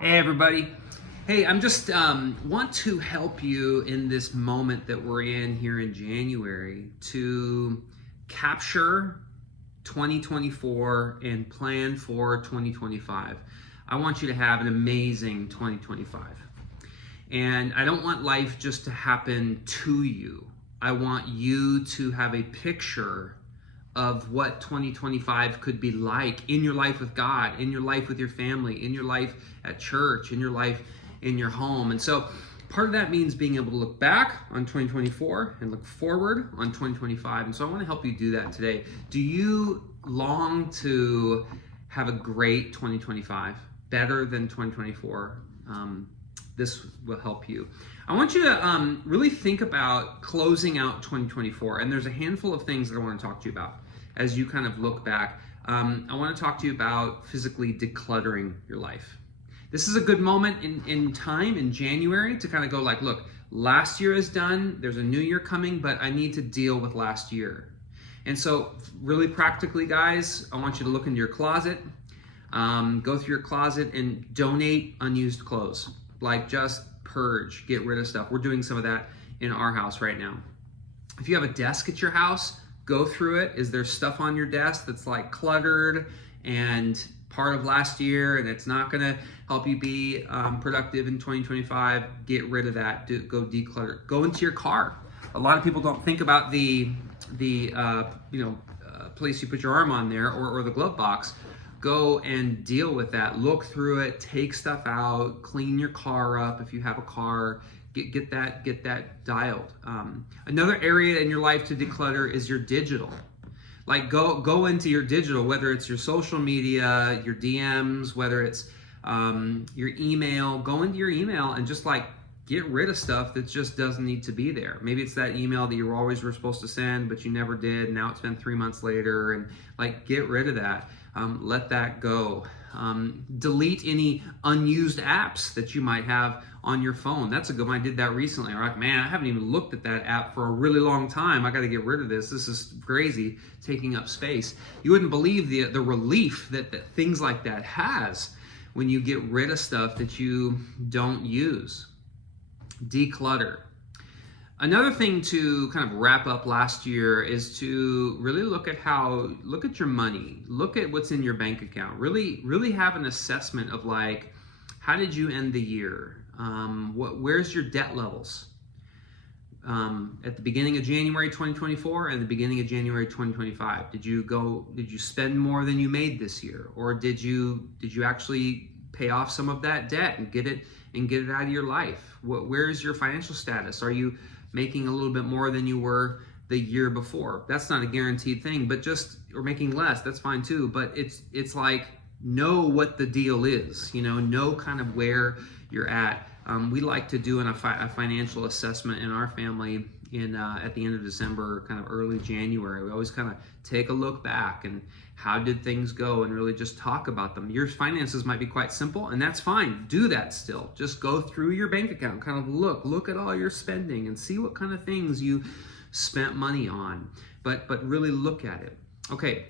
Hey everybody. Hey, I'm just want to help you in this moment that we're in here in January to capture 2024 and plan for 2025. I want you to have an amazing 2025. And I don't want life just to happen to you. I want you to have a picture of what 2025 could be like in your life with God, in your life with your family, in your life at church, in your life in your home. And so part of that means being able to look back on 2024 and look forward on 2025. And so I want to help you do that today. Do you long to have a great 2025, better than 2024? This will help you. I want you to really think about closing out 2024, and there's a handful of things that I want to talk to you about as you kind of look back. I want to talk to you about physically decluttering your life. This is a good moment in time in January to kind of go like, look, last year is done, there's a new year coming, but I need to deal with last year. And so really practically, guys, I want you to look into your closet, go through your closet and donate unused clothes. Like just purge, get rid of stuff. We're doing some of that in our house right now. If you have a desk at your house, go through it. Is there stuff on your desk that's like cluttered and part of last year and it's not gonna help you be productive in 2025? Get rid of that, go declutter. Go into your car. A lot of people don't think about the place you put your arm on there or the glove box. Go and deal with that. Look through it, take stuff out, clean your car up if you have a car, get that dialed. Another area in your life to declutter is your digital. Like go into your digital, whether it's your social media, your DMs, whether it's your email. Go into your email and just like get rid of stuff that just doesn't need to be there. Maybe it's that email that you always were supposed to send, but you never did. And now it's been 3 months later, and like get rid of that. Let that go. Delete any unused apps that you might have on your phone. That's a good one. I did that recently. I'm like, man, I haven't even looked at that app for a really long time. I got to get rid of this. This is crazy, taking up space. You wouldn't believe the relief that things like that has when you get rid of stuff that you don't use. Declutter. Another thing to kind of wrap up last year is to really look at your money, look at what's in your bank account, really have an assessment of like, how did you end the year? Where's your debt levels? At the beginning of January 2024 and the beginning of January 2025, did you spend more than you made this year? Or did you actually pay off some of that debt and get it out of your life? Where's your financial status? Are you making a little bit more than you were the year before? That's not a guaranteed thing, but or making less, that's fine too. But it's like, know what the deal is, know kind of where you're at. We like to do a financial assessment in our family at the end of December, kind of early January. We always kind of take a look back and how did things go and really just talk about them. Your finances might be quite simple, and that's fine. Do that still. Just go through your bank account, kind of look at all your spending and see what kind of things you spent money on. But really look at it. Okay,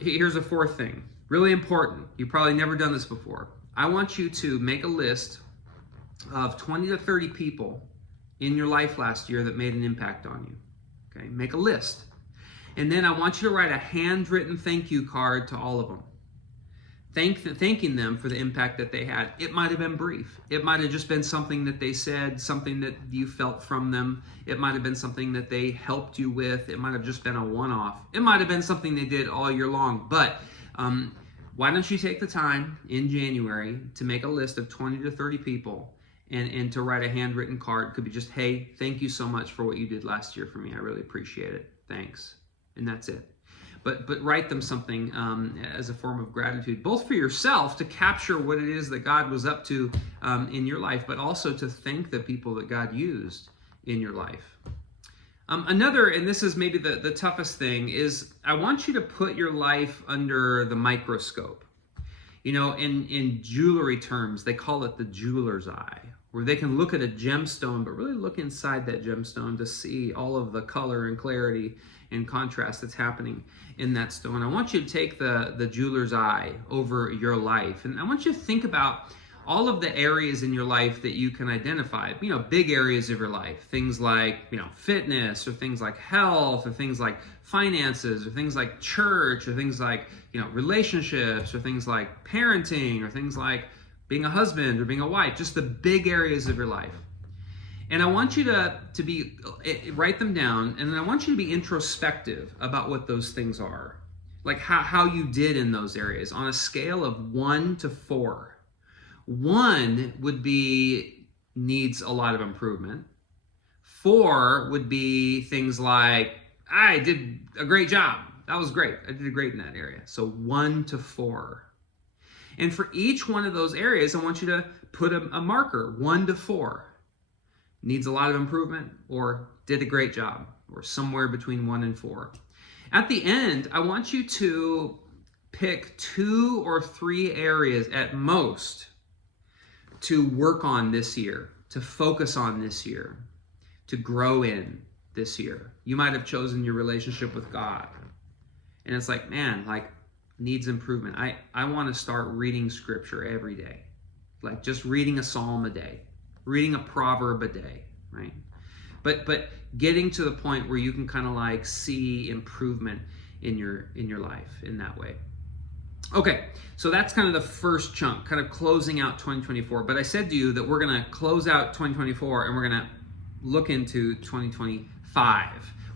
here's a fourth thing. Really important. You've probably never done this before. I want you to make a list of 20 to 30 people in your life last year that made an impact on you. Okay, make a list. And then I want you to write a handwritten thank you card to all of them. Thanking them for the impact that they had. It might have been brief. It might have just been something that they said, something that you felt from them. It might have been something that they helped you with. It might have just been a one-off. It might have been something they did all year long. But why don't you take the time in January to make a list of 20 to 30 people and to write a handwritten card. It could be just, hey, thank you so much for what you did last year for me. I really appreciate it. Thanks. And that's it. But write them something as a form of gratitude, both for yourself to capture what it is that God was up to in your life, but also to thank the people that God used in your life. Another, and this is maybe the toughest thing, is I want you to put your life under the microscope. In jewelry terms, they call it the jeweler's eye, where they can look at a gemstone, but really look inside that gemstone to see all of the color and clarity and contrast that's happening in that stone. I want you to take the jeweler's eye over your life, and I want you to think about all of the areas in your life that you can identify, big areas of your life, things like, fitness, or things like health, or things like finances, or things like church, or things like, relationships, or things like parenting, or things like being a husband or being a wife, just the big areas of your life. And I want you to write them down, and then I want you to be introspective about what those things are. Like how you did in those areas on a scale of 1 to 4. 1 would be needs a lot of improvement. 4 would be things like, I did a great job. That was great. I did great in that area. So 1 to 4. And for each one of those areas, I want you to put a marker, 1 to 4. Needs a lot of improvement, or did a great job, or somewhere between 1 and 4. At the end, I want you to pick 2 or 3 areas at most to work on this year, to focus on this year, to grow in this year. You might have chosen your relationship with God. And it's like, man, needs improvement. I want to start reading scripture every day. Like just reading a psalm a day, reading a proverb a day, right? But getting to the point where you can kind of see improvement in your life in that way. Okay, so that's kind of the first chunk, kind of closing out 2024. But I said to you that we're going to close out 2024 and we're going to look into 2025.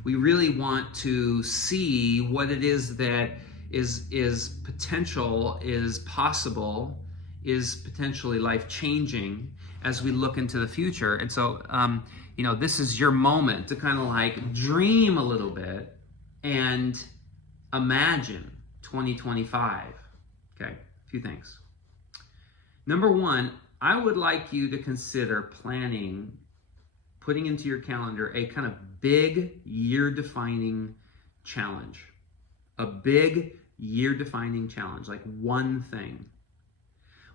We really want to see what it is that is potential, is possible, is potentially life-changing as we look into the future. And so, this is your moment to kind of dream a little bit and imagine 2025. Okay, a few things. Number 1, I would like you to consider putting into your calendar a kind of big year-defining challenge. A big year-defining challenge, like one thing.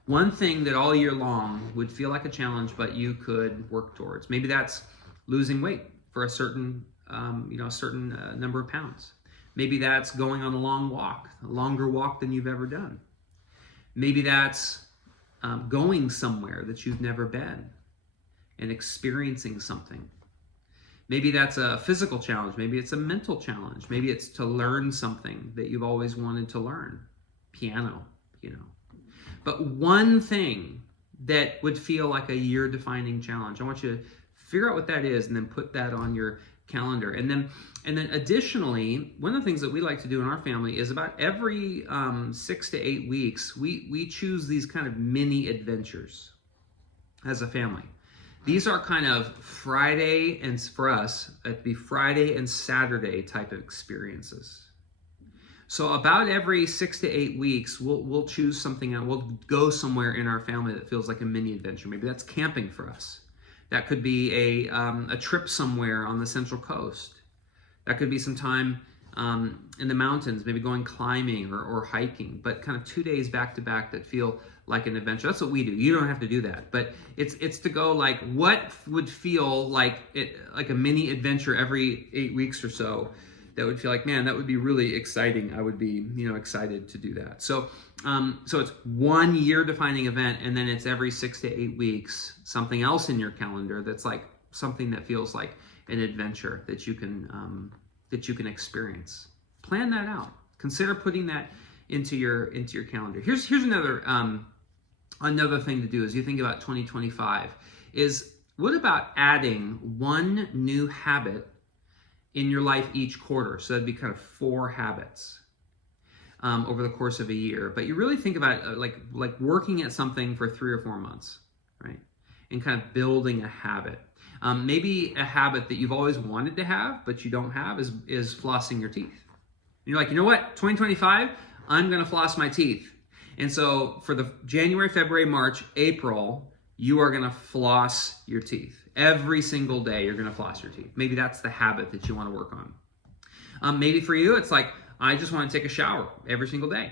One thing that all year long would feel like a challenge, but you could work towards. Maybe that's losing weight for a certain number of pounds. Maybe that's going on a long walk, a longer walk than you've ever done. Maybe that's going somewhere that you've never been and experiencing something. Maybe that's a physical challenge. Maybe it's a mental challenge. Maybe it's to learn something that you've always wanted to learn. Piano, But one thing that would feel like a year-defining challenge, I want you to figure out what that is and then put that on your calendar. And then additionally, one of the things that we like to do in our family is about every 6 to 8 weeks, we choose these kind of mini adventures as a family. These are kind of Friday, and for us, it'd be Friday and Saturday type of experiences. So about every 6 to 8 weeks, we'll choose something and we'll go somewhere in our family that feels like a mini adventure. Maybe that's camping for us. That could be a trip somewhere on the Central Coast. That could be some time in the mountains, maybe going climbing or hiking, but kind of 2 days back to back that feel like an adventure. That's what we do. You don't have to do that, but it's to go what would feel like a mini adventure every 8 weeks or so. That would feel like, man, that would be really exciting. I would be, excited to do that. So it's 1 year defining event, and then it's every 6 to 8 weeks, something else in your calendar that's like something that feels like an adventure that you can experience. Plan that out. Consider putting that into your calendar. Here's another thing to do as you think about 2025 is, what about adding one new habit in your life each quarter? So that'd be kind of 4 habits over the course of a year. But you really think about it, like working at something for 3 or 4 months, right? And kind of building a habit. Maybe a habit that you've always wanted to have, but you don't have is flossing your teeth. And you're like, you know what? 2025, I'm going to floss my teeth. And so for the January, February, March, April, you are going to floss your teeth. Every single day, you're going to floss your teeth. Maybe that's the habit that you want to work on. Maybe for you, it's like, I just want to take a shower every single day.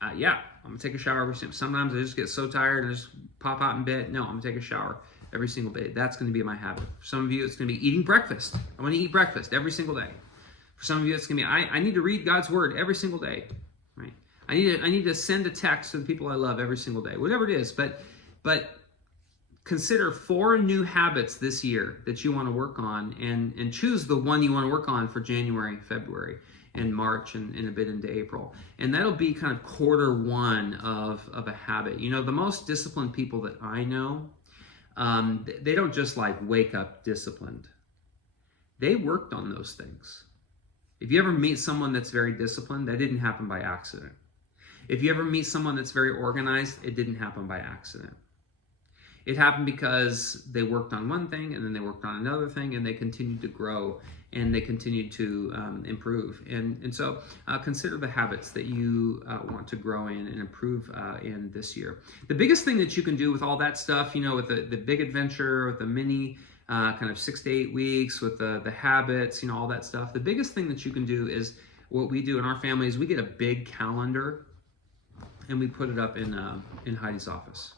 I'm going to take a shower every single day. Sometimes I just get so tired and just pop out in bed. No, I'm going to take a shower every single day. That's going to be my habit. For some of you, it's going to be eating breakfast. I want to eat breakfast every single day. For some of you, it's going to be, I need to read God's word every single day, right? I need to send a text to the people I love every single day, whatever it is. But But consider 4 new habits this year that you want to work on, and choose the one you want to work on for January, February, and March, and a bit into April. And that'll be kind of quarter one of a habit. You know, the most disciplined people that I know, they don't just like wake up disciplined. They worked on those things. If you ever meet someone that's very disciplined, that didn't happen by accident. If you ever meet someone that's very organized, it didn't happen by accident. It happened because they worked on one thing, and then they worked on another thing, and they continued to grow, and they continued to improve. And so consider the habits that you want to grow in and improve in this year. The biggest thing that you can do with all that stuff, you know, with the big adventure, with the mini kind of 6 to 8 weeks, with the habits, you know, all that stuff. The biggest thing that you can do is what we do in our family is we get a big calendar and we put it up in Heidi's office.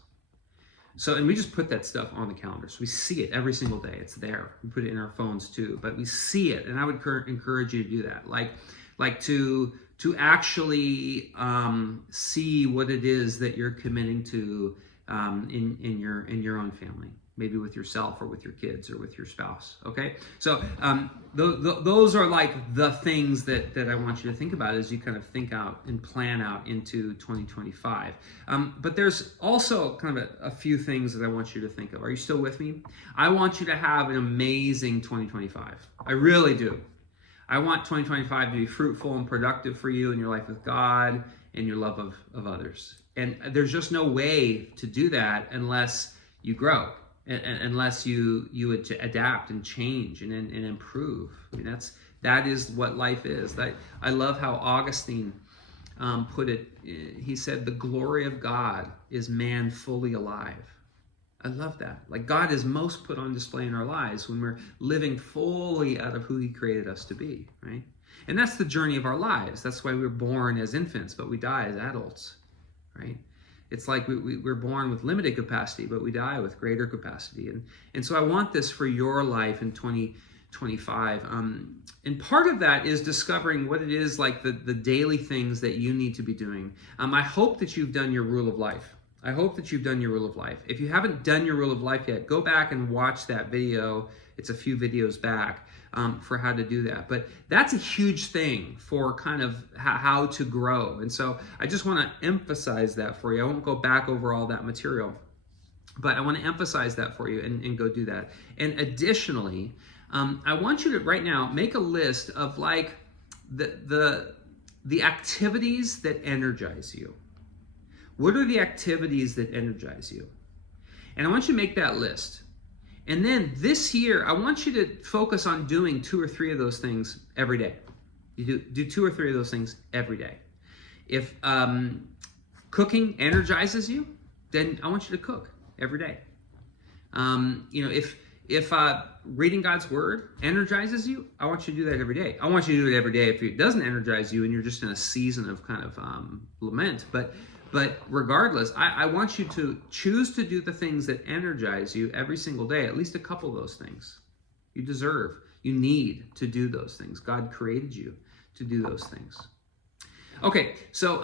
So, and we just put that stuff on the calendar. So we see it every single day. It's there. We put it in our phones too, but we see it. And I would encourage you to do that. Like to actually see what it is that you're committing to in your own family, maybe with yourself or with your kids or with your spouse. Okay, so those are like the things that I want you to think about as you kind of think out and plan out into 2025. But there's also kind of a few things that I want you to think of. Are you still with me? I want you to have an amazing 2025. I really do. I want 2025 to be fruitful and productive for you in your life with God and your love of others. And there's just no way to do that unless you grow, unless you adapt and change and improve. I mean, that is what life is. I love how Augustine put it. He said, "The glory of God is man fully alive." I love that. Like, God is most put on display in our lives when we're living fully out of who He created us to be, right? And that's the journey of our lives. That's why we're born as infants, but we die as adults, right? It's like we're born with limited capacity, but we die with greater capacity. And so I want this for your life in 2025. And part of that is discovering what it is, like the daily things that you need to be doing. I hope that you've done your rule of life. I hope that you've done your rule of life. If you haven't done your rule of life yet, go back and watch that video. It's a few videos back for how to do that. But that's a huge thing for kind of how to grow. And so I just want to emphasize that for you. I won't go back over all that material, but I want to emphasize that for you and go do that. And additionally, I want you to right now make a list of like the activities that energize you. What are the activities that energize you? And I want you to make that list. And then this year, I want you to focus on doing 2 or 3 of those things every day. You do 2 or 3 of those things every day. If cooking energizes you, then I want you to cook every day. You know, if reading God's Word energizes you, I want you to do that every day. I want you to do it every day if it doesn't energize you and you're just in a season of kind of lament. But regardless, I want you to choose to do the things that energize you every single day, at least a couple of those things. You deserve, you need to do those things. God created you to do those things. Okay, so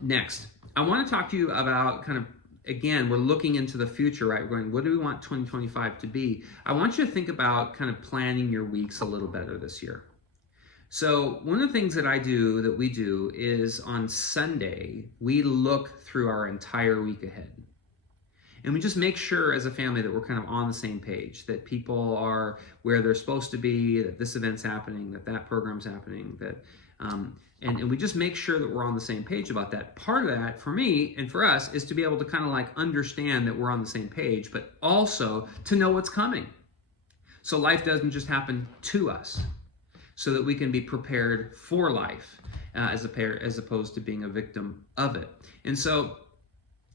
next, I want to talk to you about kind of, again, we're looking into the future, right? We're going, what do we want 2025 to be? I want you to think about kind of planning your weeks a little better this year. So one of the things that we do is on Sunday, we look through our entire week ahead. And we just make sure as a family that we're kind of on the same page, that people are where they're supposed to be, that this event's happening, that program's happening, and we just make sure that we're on the same page about that. Part of that, for me and for us, is to be able to kind of like understand that we're on the same page, but also to know what's coming. So life doesn't just happen to us, so that we can be prepared for life as opposed to being a victim of it. And so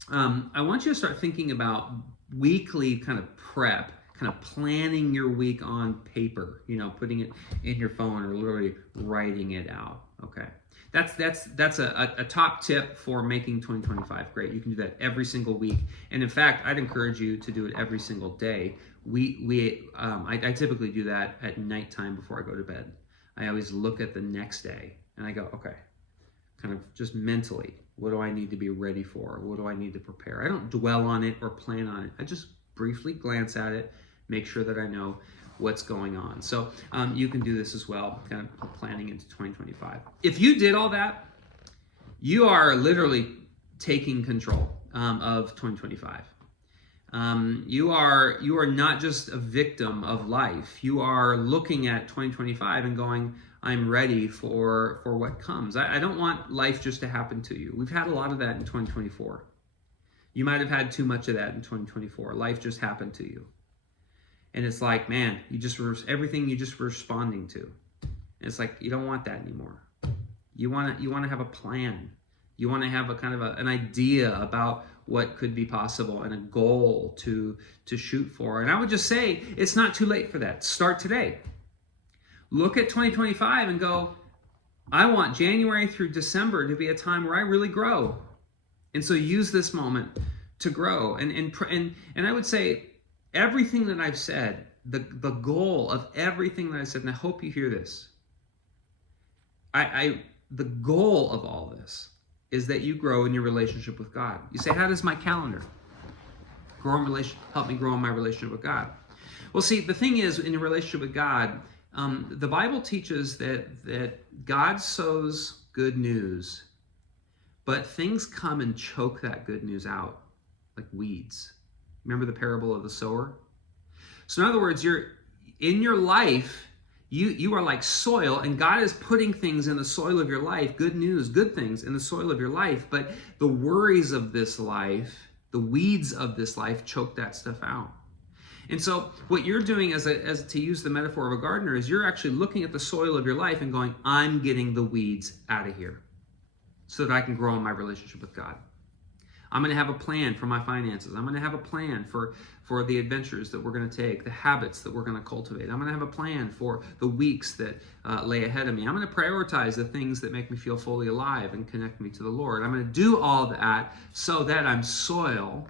I want you to start thinking about weekly kind of prep, kind of planning your week on paper, you know, putting it in your phone or literally writing it out, okay? That's a top tip for making 2025 great. You can do that every single week. And in fact, I'd encourage you to do it every single day. I typically do that at nighttime before I go to bed. I always look at the next day and I go, okay, kind of just mentally, What do I need to be ready for? What do I need to prepare? I don't dwell on it or plan on it. I just briefly glance at it, make sure that I know what's going on. So you can do this as well, kind of planning into 2025. If you did all that, you are literally taking control of 2025. You are not just a victim of life. You are looking at 2025 and going, I'm ready for what comes. I don't want life just to happen to you. We've had a lot of that in 2024. You might have had too much of that in 2024. Life just happened to you. And it's like, man, everything you just were responding to. And it's like, you don't want that anymore. You want to have a plan. You want to have a kind of an idea about what could be possible and a goal to shoot for. And I would just say, it's not too late for that. Start today. Look at 2025 and go, I want January through December to be a time where I really grow. And so use this moment to grow. And I would say everything that I've said, the goal of everything that I said, and I hope you hear this, the goal of all this is that you grow in your relationship with God. You say, how does my calendar help me grow in my relationship with God? Well, see, the thing is, in your relationship with God, the Bible teaches that God sows good news, but things come and choke that good news out, like weeds. Remember the parable of the sower? So in other words, in your life, you are like soil, and God is putting things in the soil of your life, good news, good things in the soil of your life, but the worries of this life, the weeds of this life choke that stuff out. And so what you're doing, as to use the metaphor of a gardener, is you're actually looking at the soil of your life and going, I'm getting the weeds out of here so that I can grow in my relationship with God. I'm going to have a plan for my finances. I'm going to have a plan for the adventures that we're going to take, the habits that we're going to cultivate. I'm going to have a plan for the weeks that lay ahead of me. I'm going to prioritize the things that make me feel fully alive and connect me to the Lord. I'm going to do all that so that I'm soil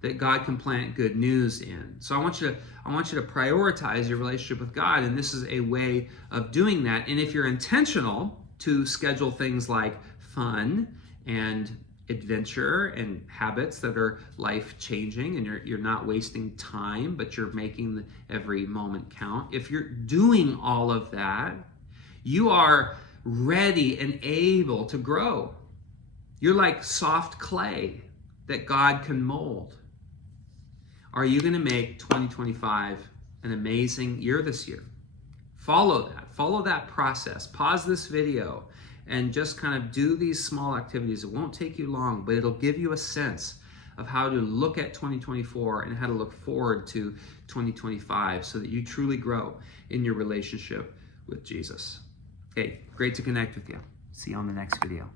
that God can plant good news in. So I want you to prioritize your relationship with God, and this is a way of doing that. And if you're intentional to schedule things like fun and adventure and habits that are life-changing, and you're not wasting time, but you're making every moment count. If you're doing all of that, you are ready and able to grow. You're like soft clay that God can mold. Are you going to make 2025 an amazing year this year? Follow that process. Pause this video and just kind of do these small activities. It won't take you long, but it'll give you a sense of how to look at 2024 and how to look forward to 2025 so that you truly grow in your relationship with Jesus. Okay, great to connect with you. See you on the next video.